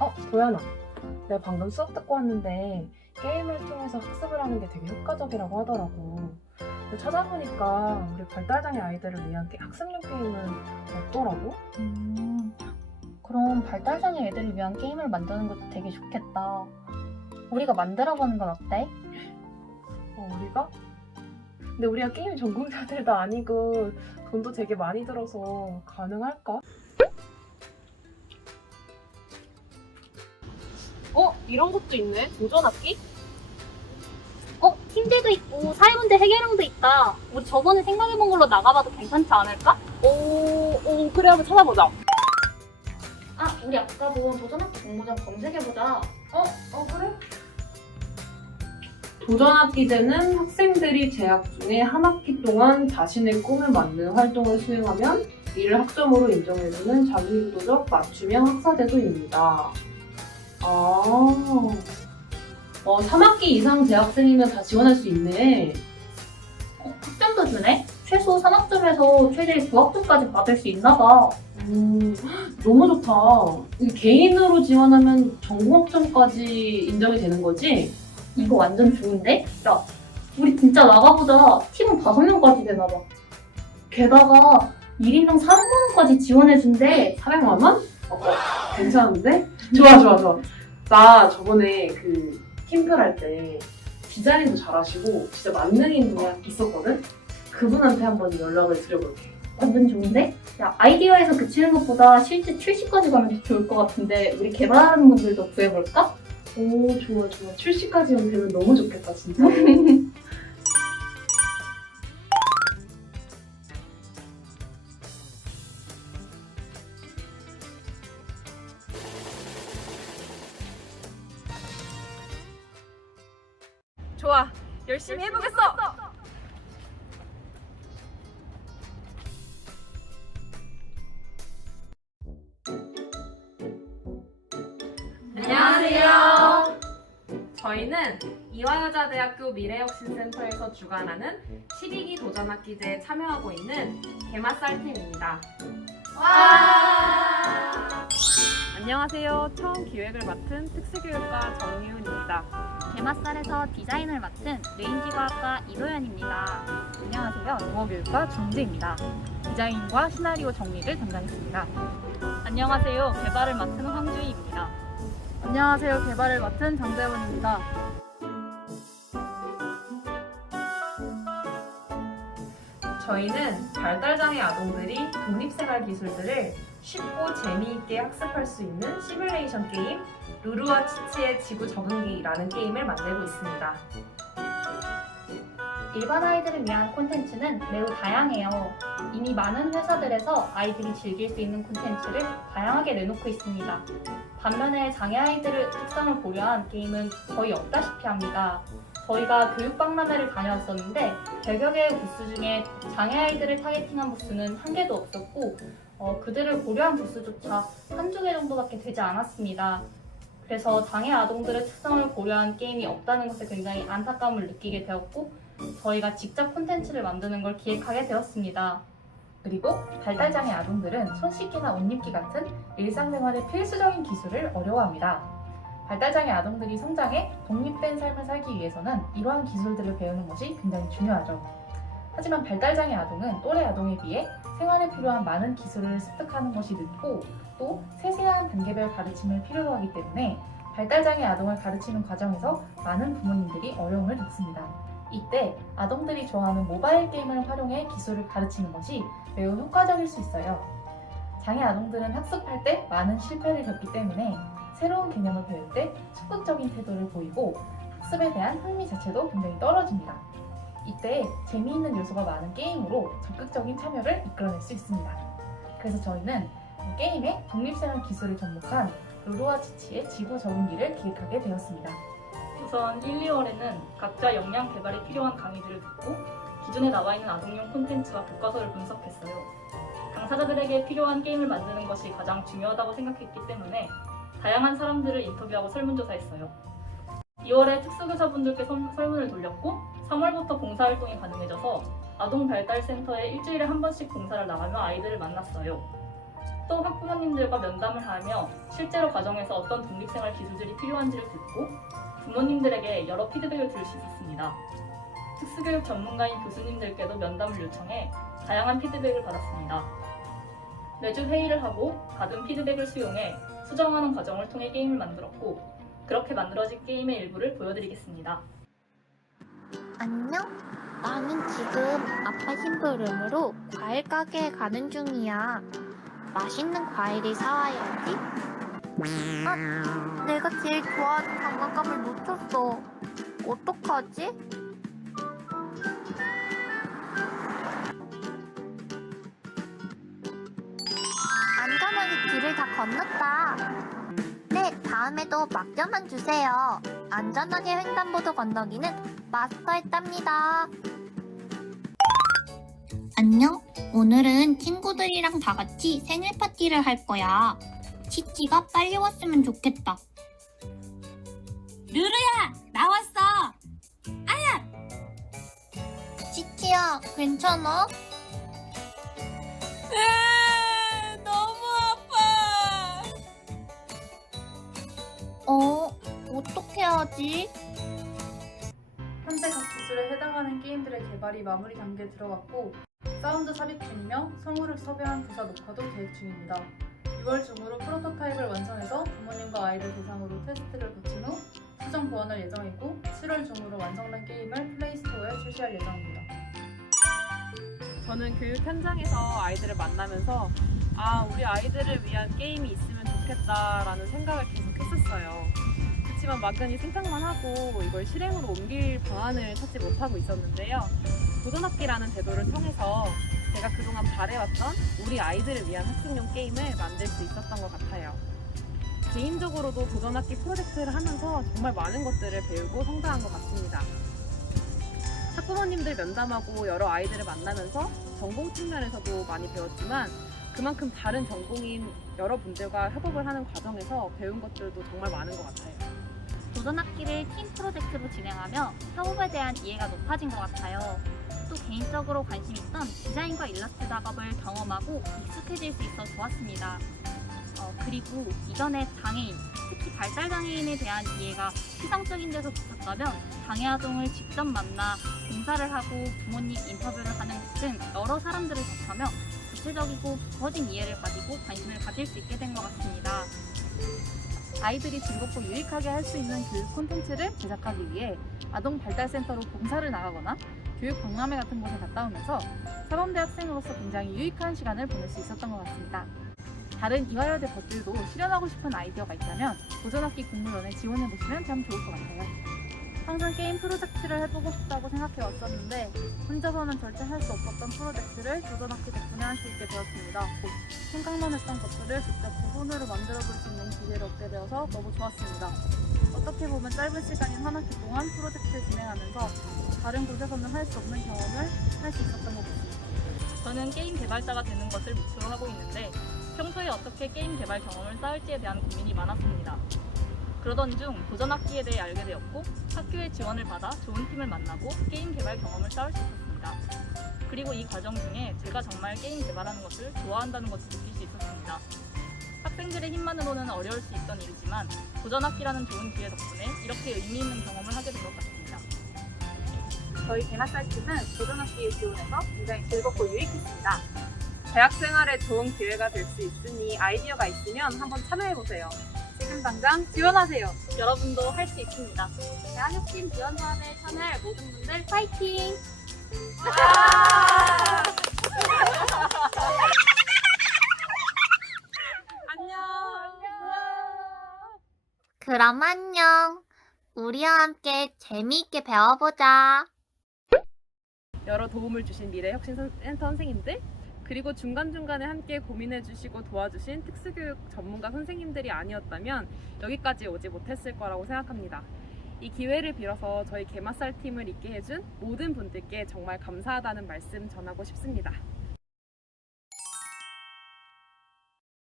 어, 도연아. 내가 방금 수업 듣고 왔는데 게임을 통해서 학습을 하는 게 되게 효과적이라고 하더라고. 찾아보니까 우리 발달장애 아이들을 위한 게- 학습용 게임은 없더라고. 음, 그럼 발달장애 애들을 위한 게임을 만드는 것도 되게 좋겠다. 우리가 만들어보는 건 어때? 어, 우리가? 근데 우리가 게임 전공자들도 아니고 돈도 되게 많이 들어서 가능할까? 어? 이런 것도 있네. 도전학기? 어, 팀들도 있고 사회문제 해결형도 있다. 우리 저번에 생각해본 걸로 나가봐도 괜찮지 않을까? 오, 오, 그래 한번 찾아보자. 아, 우리 아까 본 도전학교 공모전 검색해보자. 어, 어, 그래? 도전학기제는 학생들이 재학 중에 한 학기 동안 자신의 꿈을 맞는 활동을 수행하면 이를 학점으로 인정해주는 자기주도적 맞춤형 학사제도입니다. 아, 어, 3학기 이상 재학생이면 다 지원할 수 있네. 어, 학점도 주네? 최소 3학점에서 최대 9학점까지 받을 수 있나 봐. 음, 너무 좋다. 개인으로 지원하면 전공학점까지 인정이 되는 거지? 이거 완전 좋은데? 야, 우리 진짜 나가보자. 팀은 5명까지 되나 봐. 게다가 1인당 400만원까지 지원해준대. 400만 원? 어, 괜찮은데? 좋아, 좋아, 좋아. 나 저번에 그 팀플 할때 디자인도 잘하시고 진짜 만능인 분이 있었거든? 그분한테 한번 연락을 드려볼게. 완전 좋은데? 야, 아이디어에서 그치는 것보다 실제 출시까지 가면 더 좋을 것 같은데 우리 개발하는 분들도 구해볼까? 오, 좋아, 좋아. 출시까지 되면 너무 좋겠다, 진짜. 저희는 이화여자대학교 미래혁신센터에서 주관하는 12기 도전학기제에 참여하고 있는 개맛살 팀입니다. 안녕하세요. 처음 기획을 맡은 특수교육과 정유은입니다. 개맛살에서 디자인을 맡은 레인지과학과 이도현입니다. 안녕하세요. 농어교육과 중지입니다. 디자인과 시나리오 정리를 담당했습니다. 안녕하세요. 개발을 맡은 황주희입니다. 안녕하세요. 개발을 맡은 장재원입니다. 저희는 발달장애 아동들이 독립생활 기술들을 쉽고 재미있게 학습할 수 있는 시뮬레이션 게임 루루와 치치의 지구 적응기라는 게임을 만들고 있습니다. 일반 아이들을 위한 콘텐츠는 매우 다양해요. 이미 많은 회사들에서 아이들이 즐길 수 있는 콘텐츠를 다양하게 내놓고 있습니다. 반면에 장애 아이들의 특성을 고려한 게임은 거의 없다시피 합니다. 저희가 교육박람회를 다녀왔었는데 100여 개의 부스 중에 장애 아이들을 타겟팅한 부스는 한 개도 없었고 어, 그들을 고려한 부스조차 한두 개 정도밖에 되지 않았습니다. 그래서 장애 아동들의 특성을 고려한 게임이 없다는 것에 굉장히 안타까움을 느끼게 되었고 저희가 직접 콘텐츠를 만드는 걸 기획하게 되었습니다. 그리고 발달장애 아동들은 손 씻기나 옷 입기 같은 일상생활의 필수적인 기술을 어려워합니다. 발달장애 아동들이 성장해 독립된 삶을 살기 위해서는 이러한 기술들을 배우는 것이 굉장히 중요하죠. 하지만 발달장애 아동은 또래 아동에 비해 생활에 필요한 많은 기술을 습득하는 것이 늦고 또 세세한 단계별 가르침을 필요로 하기 때문에 발달장애 아동을 가르치는 과정에서 많은 부모님들이 어려움을 겪습니다. 이때 아동들이 좋아하는 모바일 게임을 활용해 기술을 가르치는 것이 매우 효과적일 수 있어요. 장애 아동들은 학습할 때 많은 실패를 겪기 때문에 새로운 개념을 배울 때 적극적인 태도를 보이고 학습에 대한 흥미 자체도 굉장히 떨어집니다. 이때 재미있는 요소가 많은 게임으로 적극적인 참여를 이끌어낼 수 있습니다. 그래서 저희는 게임에 독립생활 기술을 접목한 루루와 치치의 지구 적응기를 기획하게 되었습니다. 우선 1, 2월에는 각자 역량 개발에 필요한 강의들을 듣고 기존에 나와 있는 아동용 콘텐츠와 교과서를 분석했어요. 당사자들에게 필요한 게임을 만드는 것이 가장 중요하다고 생각했기 때문에 다양한 사람들을 인터뷰하고 설문조사했어요. 2월에 특수교사분들께 설- 설문을 돌렸고 3월부터 봉사활동이 가능해져서 아동발달센터에 일주일에 한 번씩 봉사를 나가며 아이들을 만났어요. 또 학부모님들과 면담을 하며 실제로 과정에서 어떤 독립생활 기술들이 필요한지를 듣고 부모님들에게 여러 피드백을 들을 수 있었습니다. 특수교육 전문가인 교수님들께도 면담을 요청해 다양한 피드백을 받았습니다. 매주 회의를 하고 받은 피드백을 수용해 수정하는 과정을 통해 게임을 만들었고 그렇게 만들어진 게임의 일부를 보여드리겠습니다. 안녕? 나는 지금 아빠 심부름으로 과일 가게에 가는 중이야. 맛있는 과일을 사와야지. 아, 내가 제일 좋아하는 장난감을 놓쳤어. 어떡하지? 안전하게 길을 다 건넜다. 네, 다음에도 맡겨만 주세요. 안전하게 횡단보도 건너기는 마스터했답니다. 안녕. 오늘은 친구들이랑 다 같이 생일 파티를 할 거야. 치치가 빨리 왔으면 좋겠다. 루루야, 나왔어. 아야. 치치야, 괜찮아? 너무 아파. 어, 어떻게 하지? 현재 각 기술에 해당하는 게임들의 개발이 마무리 단계에 들어갔고 사운드 삽입 중이며 성우를 섭외한 부사 녹화도 계획 중입니다. 6월 중으로 프로토타입을 완성해서 부모님과 아이들 대상으로 테스트를 거친 후 수정 보완할 예정이고 7월 중으로 완성된 게임을 플레이스토어에 출시할 예정입니다. 저는 교육 현장에서 아이들을 만나면서 아 우리 아이들을 위한 게임이 있으면 좋겠다라는 생각을 계속 했었어요. 그렇지만 막연히 생각만 하고 이걸 실행으로 옮길 방안을 찾지 못하고 있었는데요. 도전학기라는 제도를 통해서 제가 그동안 바래왔던 우리 아이들을 위한 학습용 게임을 만들 수 있었던 것 같아요. 개인적으로도 도전학기 프로젝트를 하면서 정말 많은 것들을 배우고 성장한 것 같습니다. 학부모님들 면담하고 여러 아이들을 만나면서 전공 측면에서도 많이 배웠지만 그만큼 다른 전공인 여러분들과 협업을 하는 과정에서 배운 것들도 정말 많은 것 같아요. 도전학기를 팀 프로젝트로 진행하며 협업에 대한 이해가 높아진 것 같아요. 또 개인적으로 관심 있던 디자인과 일러스트 작업을 경험하고 익숙해질 수 있어 좋았습니다. 어, 그리고 이전에 장애인, 특히 발달장애인에 대한 이해가 피상적인 데서 붙었다면 장애아동을 직접 만나 봉사를 하고 부모님 인터뷰를 하는 등 여러 사람들을 접하며 구체적이고 깊어진 이해를 가지고 관심을 가질 수 있게 된 것 같습니다. 아이들이 즐겁고 유익하게 할 수 있는 교육 콘텐츠를 제작하기 위해 아동 발달센터로 봉사를 나가거나 교육 박람회 같은 곳에 갔다 오면서 사범대 학생으로서 굉장히 유익한 시간을 보낼 수 있었던 것 같습니다. 다른 이화여대 것들도 실현하고 싶은 아이디어가 있다면 도전학기 공모전에 지원해보시면 참 좋을 것 같아요. 항상 게임 프로젝트를 해보고 싶다고 생각해 왔었는데 혼자서는 절대 할 수 없었던 프로젝트를 도전학기 덕분에 할 수 있게 되었습니다. 생각만 했던 것들을 직접 제 손으로 만들어 볼 수 있는 기회를 얻게 되어서 너무 좋았습니다. 어떻게 보면 짧은 시간인 한 학기 동안 프로젝트를 진행하면서 다른 곳에서는 할 수 없는 경험을 할 수 있었던 것 같습니다. 저는 게임 개발자가 되는 것을 목표로 하고 있는데 평소에 어떻게 게임 개발 경험을 쌓을지에 대한 고민이 많았습니다. 그러던 중 도전학기에 대해 알게 되었고 학교의 지원을 받아 좋은 팀을 만나고 게임 개발 경험을 쌓을 수 있었습니다. 그리고 이 과정 중에 제가 정말 게임 개발하는 것을 좋아한다는 것을 느낄 수 있었습니다. 학생들의 힘만으로는 어려울 수 있던 일이지만 도전학기라는 좋은 기회 덕분에 이렇게 의미 있는 경험을 하게 된 것 같습니다. 저희 개나쌀팀은 도전학기에 지원해서 굉장히 즐겁고 유익했습니다. 대학 생활에 좋은 기회가 될 수 있으니 아이디어가 있으면 한번 참여해보세요. 지금 당장 지원하세요. 여러분도 할 수 있습니다. 대학육팀 지원 사업에 참여할 모든 분들 파이팅! 그럼 안녕. 우리와 함께 재미있게 배워보자. 여러 도움을 주신 미래 혁신 선- 센터 선생님들 그리고 중간중간에 함께 고민해 주시고 도와주신 특수교육 전문가 선생님들이 아니었다면 여기까지 오지 못했을 거라고 생각합니다. 이 기회를 빌어서 저희 개맛살 팀을 있게 해준 모든 분들께 정말 감사하다는 말씀 전하고 싶습니다.